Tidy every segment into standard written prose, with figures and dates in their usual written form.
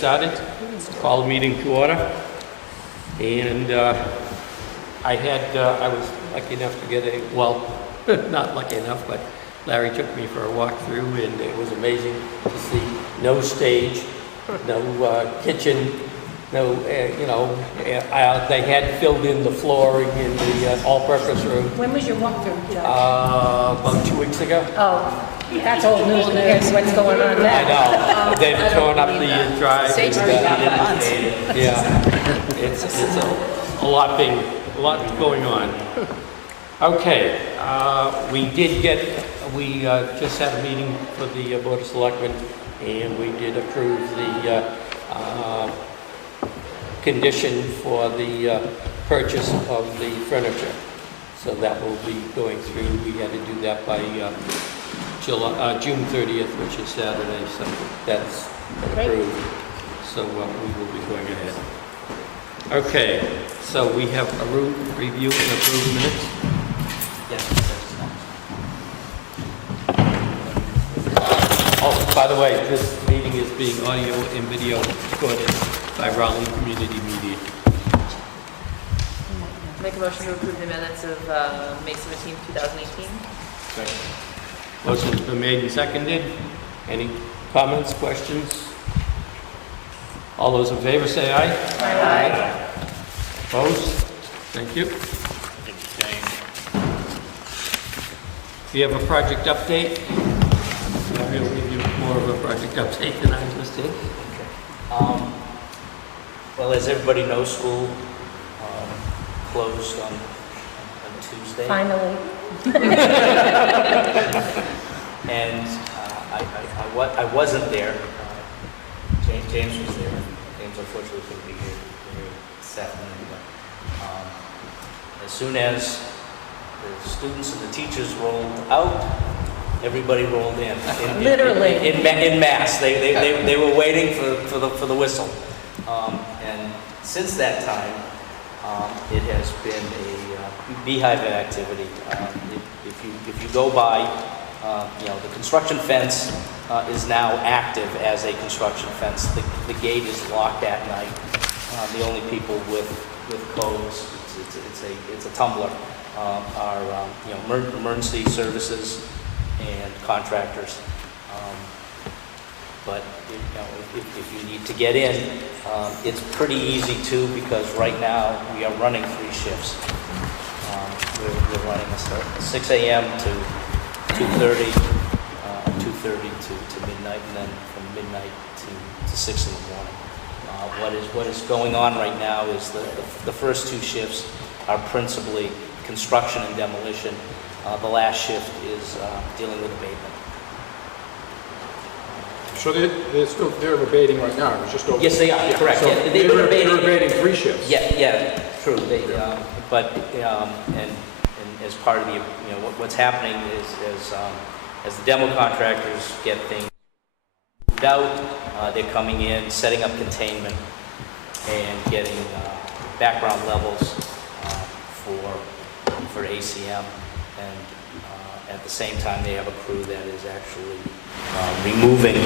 started. Call the meeting to order. And I was lucky enough to get not lucky enough, but Larry took me for a walk through, and it was amazing to see no stage, no kitchen, no, they had filled in the flooring in the all-purpose room. When was your walkthrough, Judge? About 2 weeks ago. Oh, that's old news compared to what's going on now. I know. They've torn up the drive. Sage Street got that. Yeah, it's a lot going on. Okay, we just had a meeting for the Board of Selectmen, and we did approve the condition for the purchase of the furniture. So that will be going through. We had to do that by June 30th, which is Saturday, so that's approved. So we will be going ahead. Okay, so we have a review and approve minutes. Oh, by the way, this meeting is being audio and video recorded by Rowland Community Media. Make a motion to approve the minutes of May 17, 2018. Motion's been made and seconded. Any comments, questions? All those in favor say aye. Aye. Opposed? Thank you. We have a project update. I'm going to give you more of a project update than I just did. Well, as everybody knows, school closed on Tuesday. Finally. And I wasn't there. James was there. James unfortunately couldn't be here this afternoon. But as soon as the students and the teachers rolled out, everybody rolled in. Literally. In mass. They were waiting for the whistle. And since that time, it has been a beehive of activity. If you go by, the construction fence is now active as a construction fence. The gate is locked at night. The only people with codes, it's a tumbler, are emergency services and contractors. But if you need to get in, it's pretty easy too, because right now we are running 3 shifts. We're running a 6 a.m. to 2:30, 2:30 to midnight, and then from midnight to 6 in the morning. What is going on right now is the first 2 shifts are principally construction and demolition. The last shift is dealing with abatement. So they're abating right now, it's just over. Yes, they are, correct. So Yeah, they're abating 3 shifts. Yeah, true. And as part of the, what's happening is as the demo contractors get things moved out, they're coming in, setting up containment, and getting background levels for ACM. And at the same time, they have a crew that is actually removing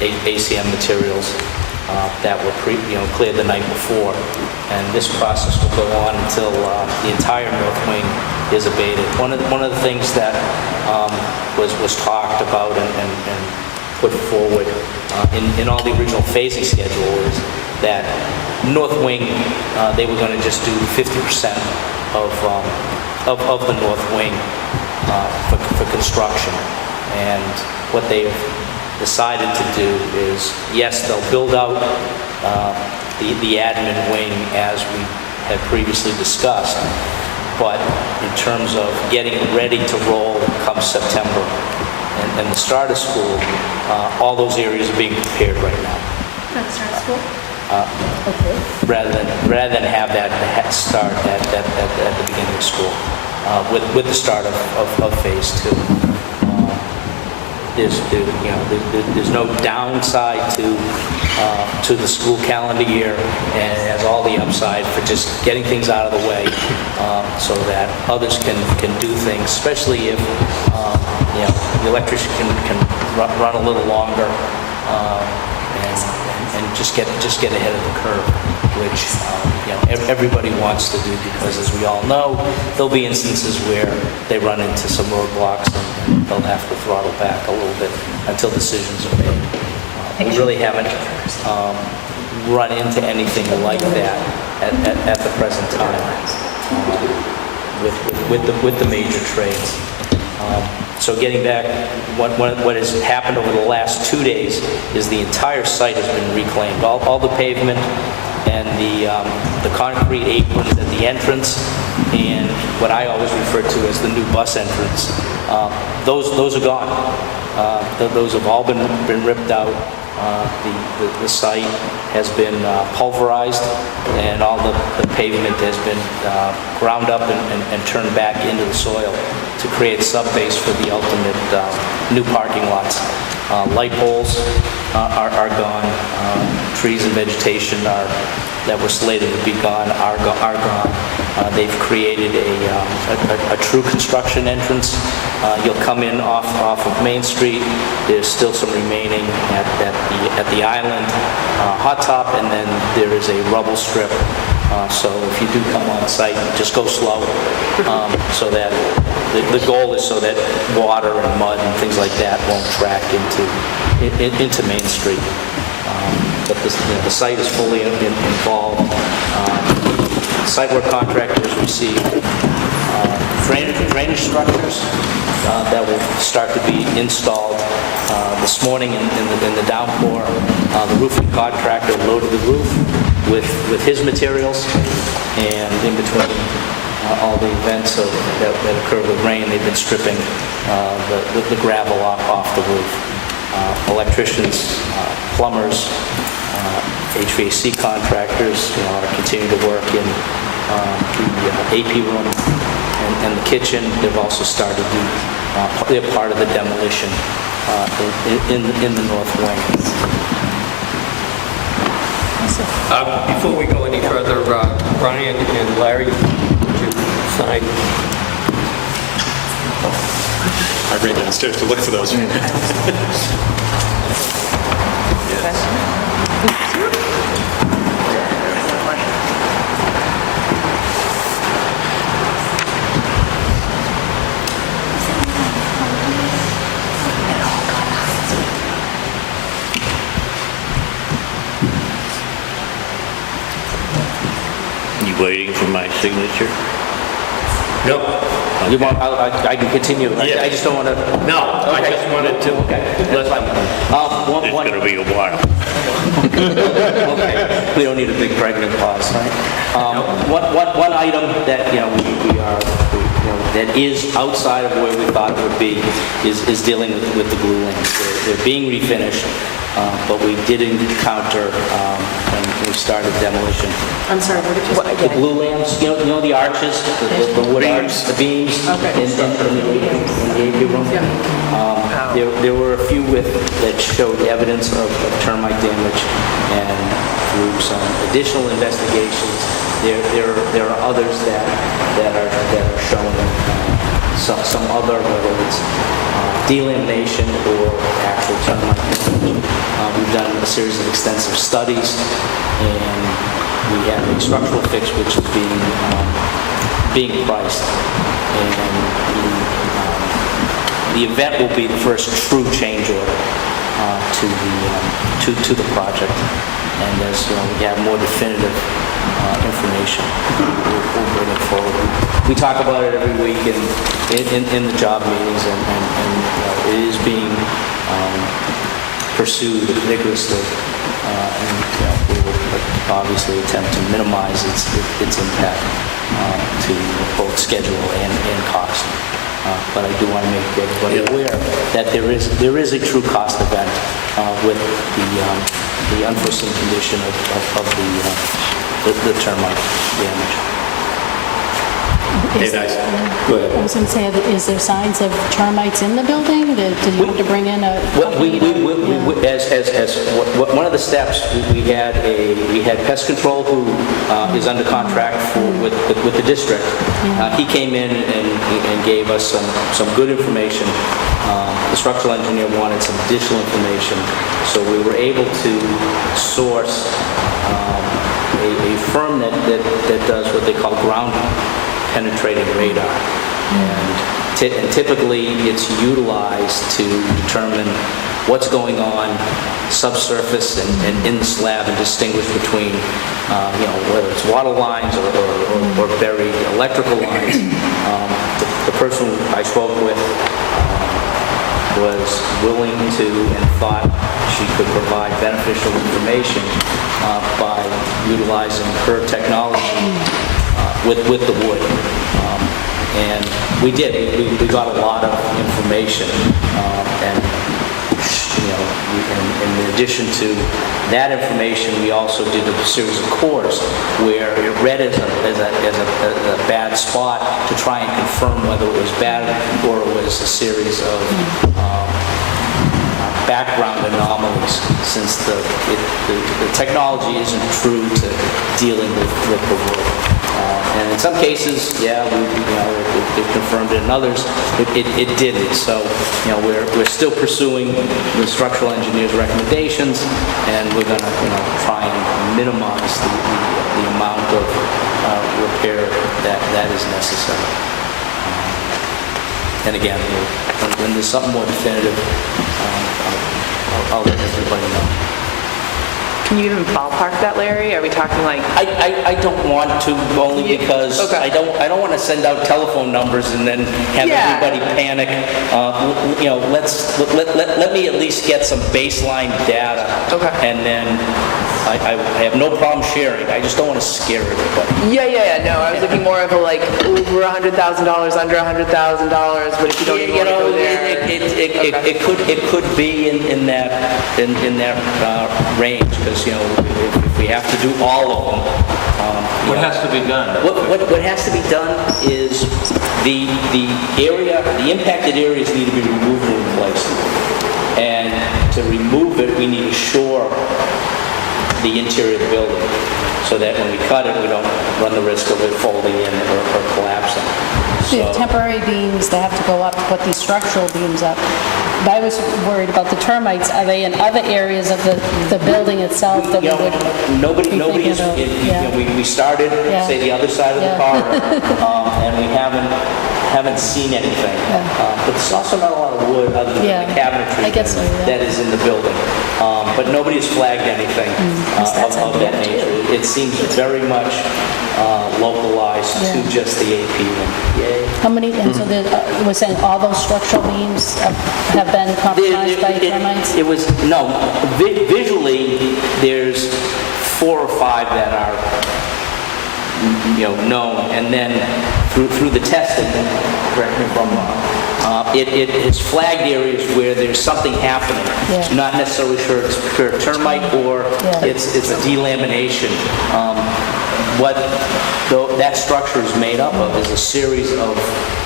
ACM materials that were cleared the night before. And this process will go on until the entire north wing is abated. One of the things that was talked about and put forward in all the original phasing schedule is that north wing, they were going to just do 50% of the north wing for construction. And what they've decided to do is, yes, they'll build out the admin wing as we had previously discussed, but in terms of getting ready to roll come September and the start of school, all those areas are being prepared right now. Not start school? Okay. Rather than have that head start at the beginning of school, with the start of phase 2. There's no downside to the school calendar year, and it has all the upside for just getting things out of the way, so that others can do things, especially if the electrician can run a little longer and just get ahead of the curve, which everybody wants to do, because as we all know, there'll be instances where they run into some roadblocks and they'll have to throttle back a little bit until decisions are made. We really haven't run into anything like that at the present time with the major trades. So getting back, what has happened over the last 2 days is the entire site has been reclaimed. All the pavement and the concrete aprons at the entrance, and what I always refer to as the new bus entrance, those are gone. Those have all been ripped out. The site has been pulverized, and all the pavement has been ground up and turned back into the soil to create subbase for the ultimate new parking lots. Light poles are gone. Trees and vegetation that were slated to be gone are gone. They've created a true construction entrance. You'll come in off of Main Street. There's still some remaining at the island hot top, and then there is a rubble strip. So if you do come on site, just go slow. So that the goal is so that water and mud and things like that won't track into Main Street. But the site is fully involved. Site work contractors received drainage structures that will start to be installed this morning in the downpour. The roofing contractor loaded the roof with his materials, and in between all the events that occur with rain, they've been stripping the gravel off the roof. Electricians, plumbers, HVAC contractors are continuing to work in the AP room and the kitchen. They've also started they're part of the demolition in the north wing. Before we go any further, Brian and Larry, would you sign? I ran downstairs to look for those. You waiting for my signature? No. You want, I can continue. Yeah. I just don't want to. No, I Okay. just wanted to. Okay, that's fine. It's gonna be a while. Okay. We don't need a big pregnant pause, right? One item that, we are, that is outside of where we thought it would be is dealing with the glue lanes. They're being refinished, but we did encounter, when we started demolition, I'm sorry, what did you say? the glue lamps, you know the arches, the wood arches, the beams Okay. in the AP room? There were a few that showed evidence of termite damage, and through some additional investigations, there are others that are showing some other, whether it's delamination or actual termite damage. We've done a series of extensive studies, and we have a structural fix which is being priced, and the event will be the first true change order to the project. And as we have more definitive information, we'll bring it forward. We talk about it every week in the job meetings, and it is being pursued vigorously, and we will obviously attempt to minimize its impact to both schedule and cost. But I do want to make everybody aware that there is a true cost event with the unforeseen condition of the termite damage. Hey, Is- guys. Go ahead. I was going to say, is there signs of termites in the building? Did you have to bring in a company to- One of the steps, we had pest control who is under contract with the district. He came in and gave us some good information. The structural engineer wanted some additional information, so we were able to source a firm that does what they call ground penetrating radar. And typically, it's utilized to determine what's going on subsurface and in the slab and distinguish between, whether it's water lines or buried electrical lines. The person I spoke with was willing to and thought she could provide beneficial information by utilizing her technology with the wood. And we did. We got a lot of information. And in addition to that information, we also did a series of cores where it read as a bad spot to try and confirm whether it was bad or it was a series of background anomalies, since the technology isn't true to dealing with the wood. And in some cases, it confirmed it. In others, it didn't. So, we're still pursuing the structural engineer's recommendations, and we're going to, try and minimize the amount of repair that is necessary. And again, when there's something more definitive, I'll let everybody know. Can you even ballpark that, Larry? Are we talking like? I don't want to, only because Okay. I don't want to send out telephone numbers and then have Yeah. everybody panic. Let me at least get some baseline data. Okay. And then I have no problem sharing. I just don't want to scare everybody. Yeah. No, I was looking more of a like over $100,000, under $100,000. But if you don't even want to go there, It could be in that range, because if we have to do all of them. What has to be done? What has to be done is the impacted areas need to be removed and replaced. And to remove it, we need to shore the interior of the building, so that when we cut it, we don't run the risk of it folding in or collapsing. We have temporary beams that have to go up to put these structural beams up. But I was worried about the termites. Are they in other areas of the building itself that we would? Nobody is, thinking about? we started, Yeah. say, the other side of the Yeah. corridor, and we haven't seen anything. But there's also not a lot of wood other than Yeah. the cabinetry I guess so, yeah. that is in the building. But nobody has flagged anything That's of that idea, too. nature. It seems very much localized to Yeah. just the AP room. Yay. How many, and so we're saying all those structural beams have been compromised by termites? It was, no, visually, there's 4 or 5 that are, known, and then through the testing, correct me if I'm wrong, it's flagged areas where there's something happening. Yeah. Not necessarily sure it's pure termite or Yeah. it's a delamination. What that structure is made up of is a series of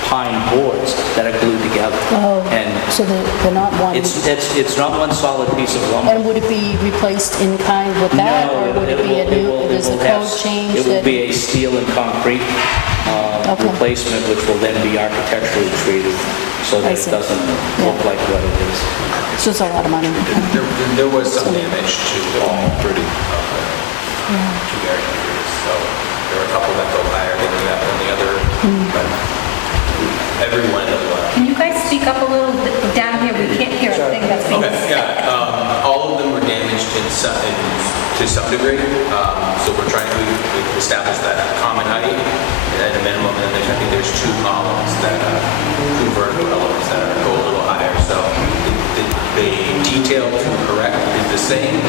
pine boards that are glued together. Oh, And so they're not one. it's not one solid piece of lumber. And would it be replaced in kind with that, or would it be a new, does the code change It will that? be a steel and concrete Okay. replacement, which will then be architecturally treated so I that it see. doesn't Yeah. look like what it is. It's just a lot of money. There was some damage to the pretty two barriers, so there are a couple that go higher than the other, but everyone does well. Can you guys speak up a little bit down here? We can't hear a thing that's being Okay, said. yeah, all of them were damaged to some degree, so we're trying to establish that common height at a minimum, and then I think there's 2 columns that, 2 vertical elements that go a little higher, so the detail to correct is the same,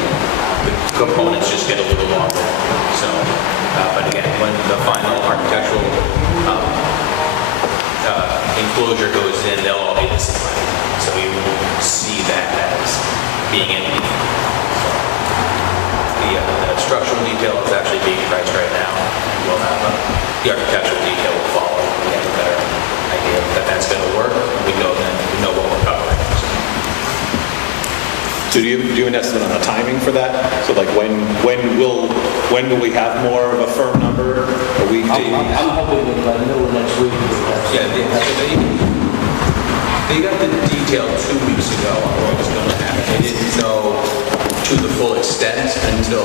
the components just get a little longer, so, but again, when the final architectural enclosure goes in, they'll all be the same height, so you will see that as being anything. The structural detail is actually being priced right now. We'll have the architectural detail will follow. work, and we know what we're covering. So do you have an estimate on the timing for that? So like when will we have more of a firm number? A week, days? I'm hoping that by the middle of next week. Yeah, they got the detail 2 weeks ago on what was going to happen. They didn't know to the full extent until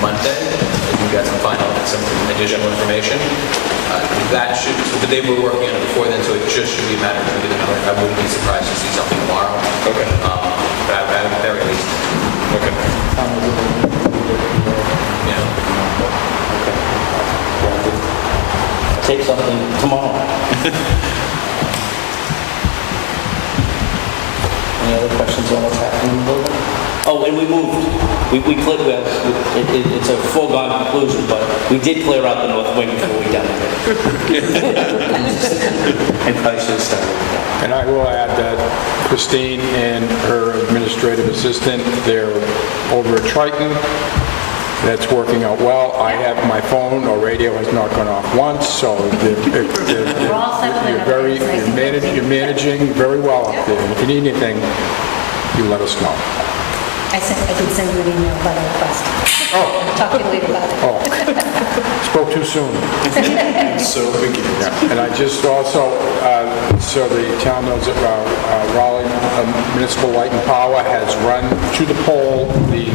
Monday. And we got some additional information. But they were working on it before then, so it just should be a matter of moving it. I wouldn't be surprised to see something tomorrow. Okay. But at the very least. Okay. Yeah. Take something tomorrow. Any other questions on what's happening in the building? Oh, and we moved. We cleared, it's a foregone conclusion, but we did clear out the north wing before we done it. And probably should have started with that. And I will add that Christine and her administrative assistant, they're over at Triton. That's working out well. I have my phone or radio has not gone off once, so We're all settling up. you're managing very well up there. And if you need anything, you let us know. I did send you an email about a request. Oh. Talk to you later about it. Oh, spoke too soon. So thank you. Yeah. And I just also, so the town knows that Raleigh Municipal Light and Power has run to the pole the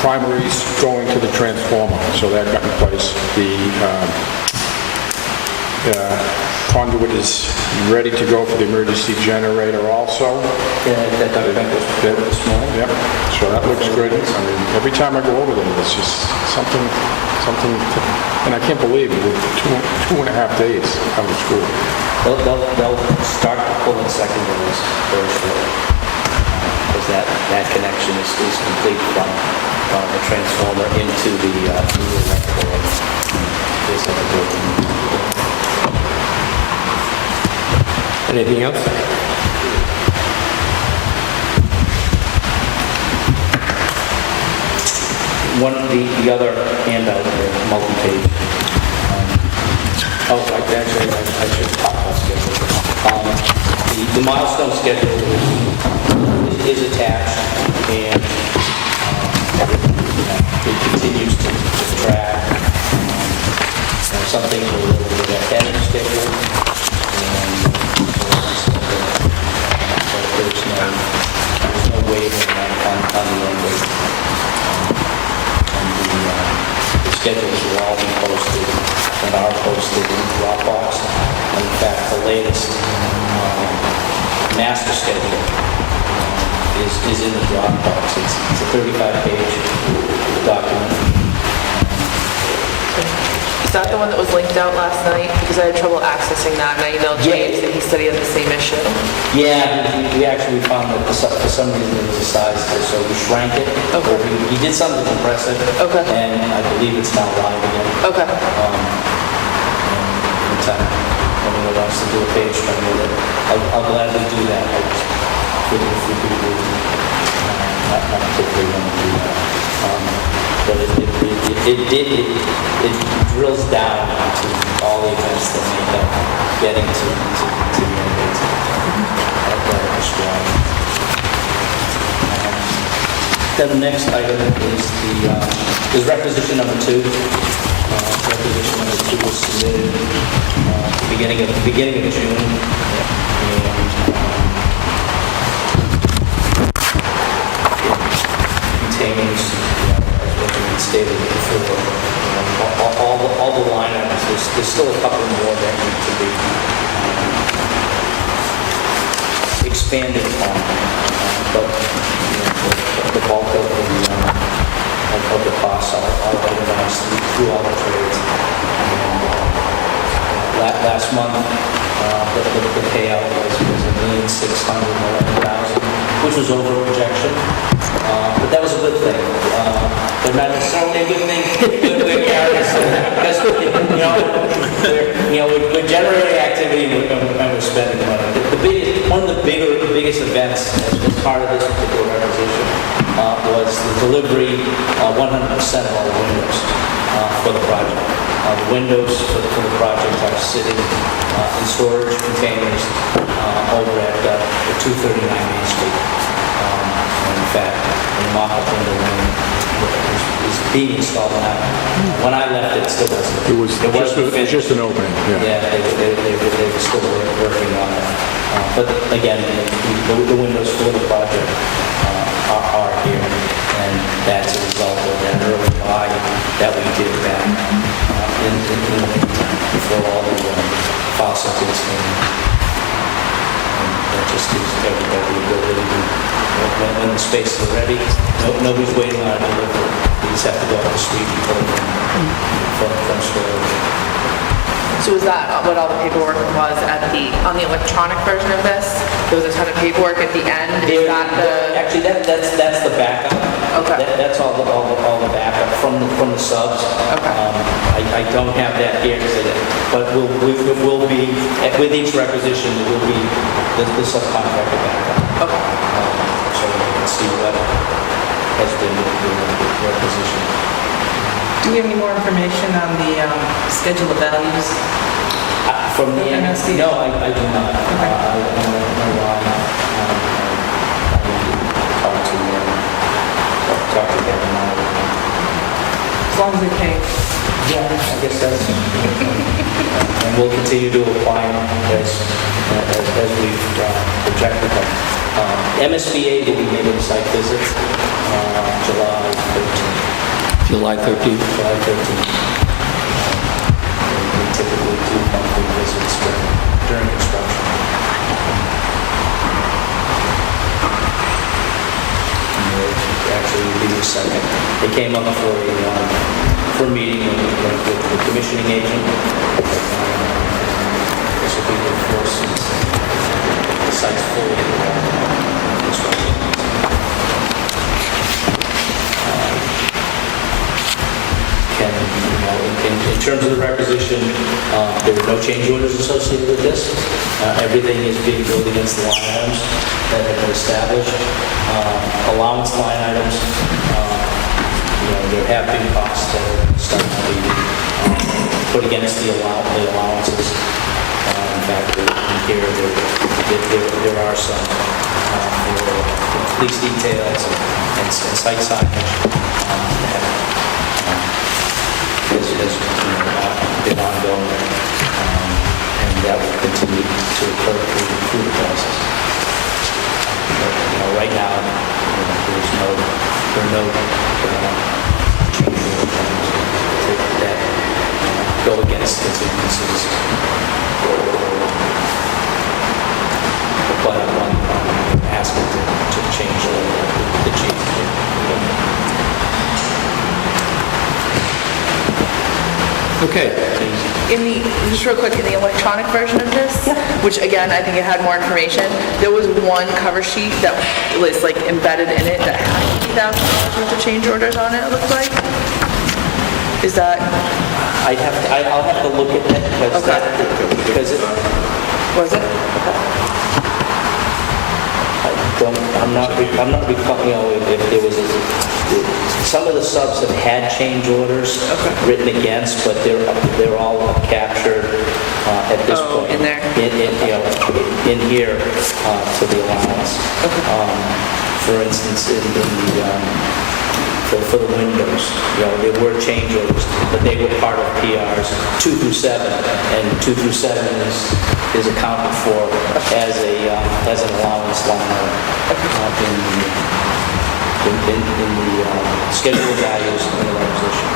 primaries going to the transformer, so that got in place. The conduit is ready to go for the emergency generator also. Yeah, that Dr. Beck was this morning. Yep, so that looks good. I mean, every time I go over there, it's just something, and I can't believe it, we're two and a half days out of school. They'll start pulling secondaries very shortly. Because that connection is complete from the transformer into the new electrical. Anything else? The other handout here, multi-page. I should talk about schedule. The milestone schedule is attached, and it continues to track. Some things are a little bit ahead of schedule, and there's no wavering on the end date. The schedules will all be posted and are posted in Dropbox. And in fact, the latest master schedule is in the Dropbox. It's a 35-page document. Is that the one that was linked out last night? Because I had trouble accessing that, and I emailed James, and he said he had the same issue. Yeah, we actually found that for some reason it was a size, so we shrank it. Okay. He did something to compress it. Okay. And I believe it's now live again. Okay. Anytime anyone wants to do a page turn with it, I'll gladly do that. I just figured if we could do not particularly want to do that. But it drills down into all the events that make up getting to the end that I described. Then the next item is requisition number 2. Requisition number 2 was submitted beginning of June, and it contains, as stated before, all the line items. There's still a couple more that need to be expanded upon, but the bulk of the costs are organized through all the trades. Last month, the payout was $1,611,000, which was over projection, but that was a good thing. But not necessarily a good thing we're carrying, because we're generating activity and we're spending money. One of the biggest events as part of this particular requisition was the delivery 100% of all the windows. for the project. The windows for the project are sitting in storage containers over at 239 Main Street. And in fact, the mock-up window is being installed now. When I left, it still wasn't. It was just an opening, yeah. Yeah, they were still working on it. But again, the windows for the project are here, and that's a result of that early buy that we did back in the meantime, before all the fossil fuels came in. And that just gives everybody the ability to, when the space is ready, nobody's waiting on a delivery. You just have to go up the street and pull it from storage. So is that what all the paperwork was on the electronic version of this? There was a ton of paperwork at the end? Is that the... Actually, that's the backup. Okay. That's all the backup from the subs. Okay. I don't have that here, but it will be, with each requisition, it will be the subcontractor backup. Okay. So you can see what has been the requisition. Do we have any more information on the schedule of values? From the MSD? No, I do not. Okay. I don't know why. Talk to Kevin now. As long as they pay. Yeah, I guess that's, and we'll continue to apply as we've projected them. MSBA will be making a site visit July 13th. July 13th. July 13th. We typically do monthly visits during construction. Actually, we do the second. They came up for a meeting with the commissioning agent. This will be the first since the site's fully construction. In terms of the requisition, there were no change orders associated with this. Everything is being billed against the line items that have been established. Allowance line items, there have been costs that are starting to be put against the allowances. In fact, in here, there are some police details and site signage that has been ongoing, and that will continue to occur through the process. But, right now, there are no change orders that go against contingencies but I'm asking to change the chief. Okay. Just real quick, in the electronic version of this, which again, I think it had more information, there was one cover sheet that was like embedded in it that had $50,000 worth of change orders on it, it looks like. Is that? I'll have to look at that because it... Was it? I'm not recalling, if there was some of the subs have had change orders written against, but they're all captured at this point. In there? In here to the allowance. For instance, for the windows, there were change orders, but they were part of PRs 2 through 7, and 2 through 7 is accounted for as an allowance line in the schedule of values in the requisition.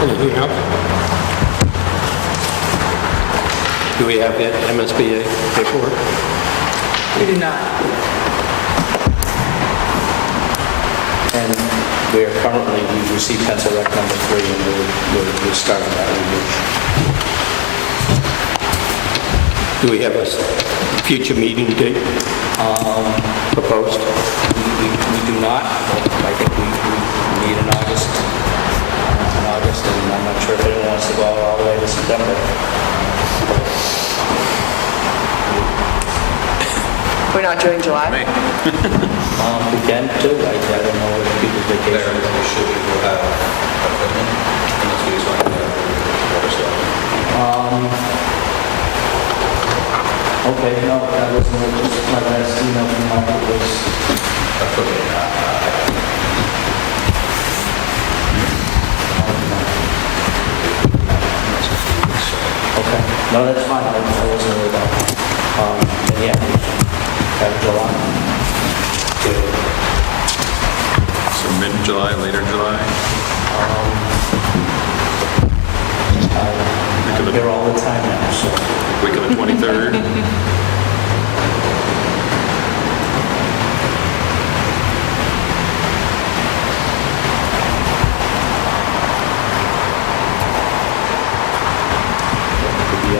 Anything else? Do we have that MSBA paperwork? We do not. And we are currently, we've received pencil rec number 3, and we're starting that review. Do we have a future meeting date proposed? We do not. I think we meet in August, and I'm not sure if anyone wants to go out all the way to September. We're not doing July? We can too. I don't know what people's vacation is. Okay, no, that wasn't just my last email from Michael was, okay, no, that's fine, I wasn't worried about it. And yeah, have July. So mid-July, later July? I'm here all the time now, so. Week of the 23rd? Could be,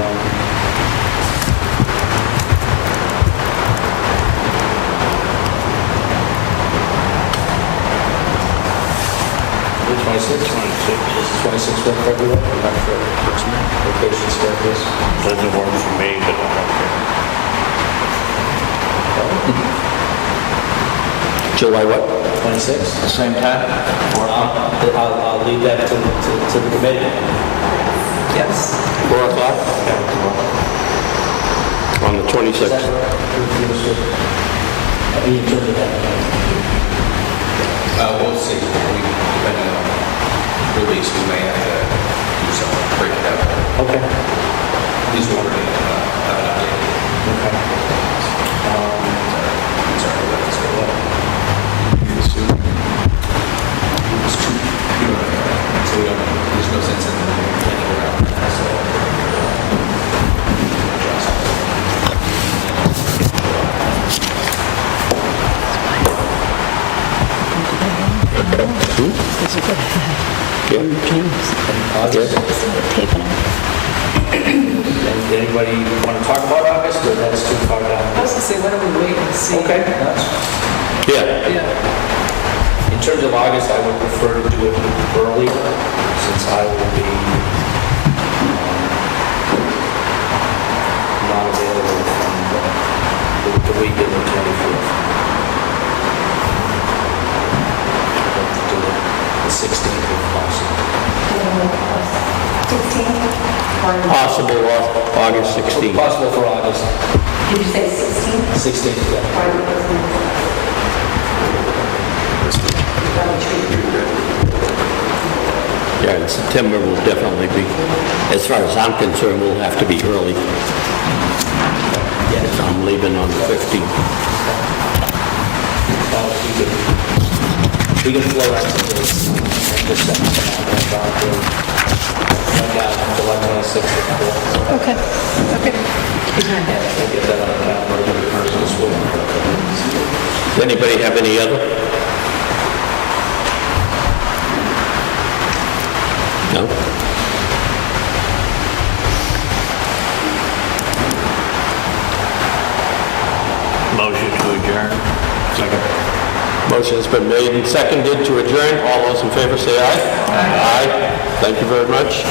the 26th? 26th work for everyone? I'm not sure. Vacation schedules. Doesn't work for me, but I don't care. July what? 26th? Same time? I'll leave that to the committee. Yes. 4 o'clock? On the Is 26th. that in terms of that? We'll see. Depending on release, we may have to do something, break it out. Okay. These will already have an update. Okay. Sorry, let us go up. It was too pure. So we don't, there's no sense in playing around with that, so. Taping it. Anybody want to talk about August, or that's too far I down? was gonna say, why don't we wait and see? Okay. that's- Yeah. Yeah. In terms of August, I would prefer to do it earlier, since I will be not available from the week of the 24th. I'd like to do it the 16th if possible. 16? Possible August 16th. Possible for August Did you say 16? 16th, yeah. Yeah, in September will definitely be, as far as I'm concerned, we'll have to be early. Yes, I'm leaving on the 15th. We can flow out to this, just send it out, July 26th at 4. Okay, okay. We'll get that on the calendar this week. Does anybody have any other? No? Motion to adjourn. Second. Motion's been made and seconded to adjourn. All those in favor say aye. Aye. Thank you very much.